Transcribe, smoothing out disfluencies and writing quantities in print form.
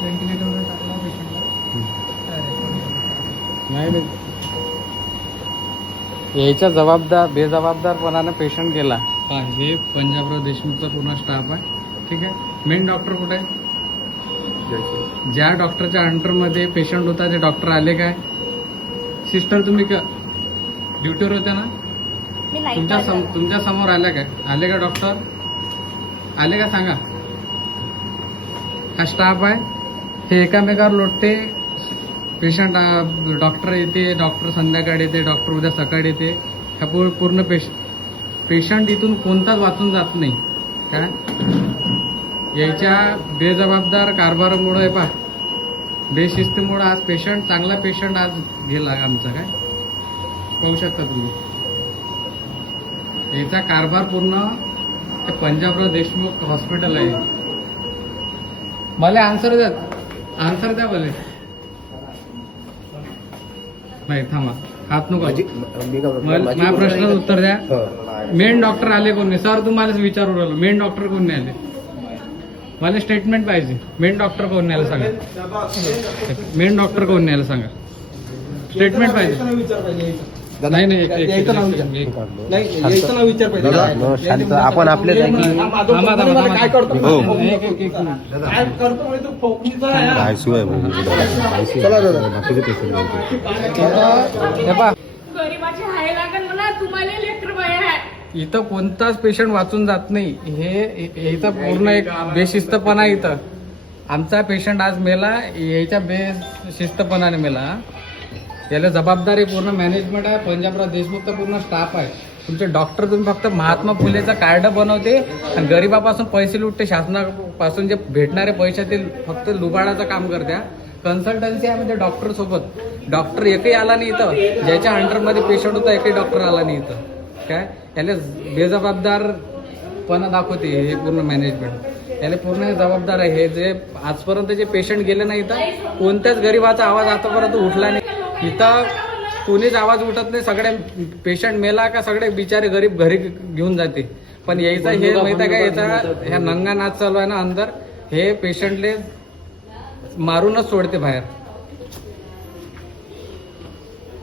व्हेंटिलेटरवर टाकला पेशंटला. नाही नाही. याच्या बेजबाबदारपणाने पेशंट गेला. हा, हे पंजाबराव देशमुखचा पूर्ण स्टाफ आहे. ठीक आहे. मेन डॉक्टर कुठे आहे? ज्या डॉक्टरच्या अंडरमध्ये पेशंट होता ते डॉक्टर आले काय? सिस्टर तुम्ही ड्युटीवर होत्या ना? तुमच्या समोर आल्या काय? आले का डॉक्टर? आले का सांगा? हा स्टाफ आहे. हे एकामेकावर लोटते. पेशंट डॉक्टर येते, डॉक्टर संध्याकाळी येते, डॉक्टर उद्या सकाळी येते. ह्या पूर्ण पेशंट इथून कोणताच वाचून जात नाही. काय याच्या बेजबाबदार कारभारामुळे बेशिस्तीमुळे आज चांगला पेशंट आज गेला आमचा. काय पाहू शकता तुम्ही. याचा कारभार पूर्ण ते पंजाबराव देशमुख हॉस्पिटल आहे. मला आन्सर द्या बोले. नाही थांबा, हात नको. माझ्या प्रश्नाचं उत्तर द्या. मेन डॉक्टर आले कोण नाही? सर तुम्हाला विचारू राहिलो, मेन डॉक्टर कोण नाही आले? मला स्टेटमेंट पाहिजे. मेन डॉक्टर कोण नाही आलं सांगा. मेन डॉक्टर कोण नाही आलं सांगा. स्टेटमेंट पाहिजे. नाही आपण आपल्या काय करतो इथं कोणताच पेशंट वाचून जात नाही. हे इथं पूर्ण एक बेशिस्तपणा. इथं आमचा पेशंट आज मेला, याच्या बेशिस्तपणाने मेला. याला जबाबदारी पूर्ण मॅनेजमेंट आहे. पंजाबराव देशमुखचा पूर्ण स्टाफ आहे. तुमचे डॉक्टर तुम्ही फक्त महात्मा फुलेचा कार्ड बनवते आणि गरीबापासून पैसे लुटते. शासनापासून जे भेटणारे पैशातील फक्त लुबाडाचं काम करत्या. कन्सल्टन्सी आहे म्हणजे डॉक्टर सोबत. डॉक्टर एकही आला नाही इथं. ज्याच्या अंडरमध्ये पेशंट होता एकही डॉक्टर आला नाही इथं. काय याला बेजबाबदारपणा दाखवते हे पूर्ण मॅनेजमेंट. याला पूर्ण जबाबदार आहे. हे जे आजपर्यंत जे पेशंट गेले नाही इथं, कोणत्याच गरीबाचा आवाज आतापर्यंत उठला नाही. इथं कोणीच आवाज उठत नाही. सगळे पेशंट मेला का सगळे बिचारे गरीब घरी घेऊन जाते. पण यायचा हे माहिती आहे का, याचा ह्या नंगा नाच चालू आहे ना अंदर, हे पेशंटले मारूनच सोडते बाहेर.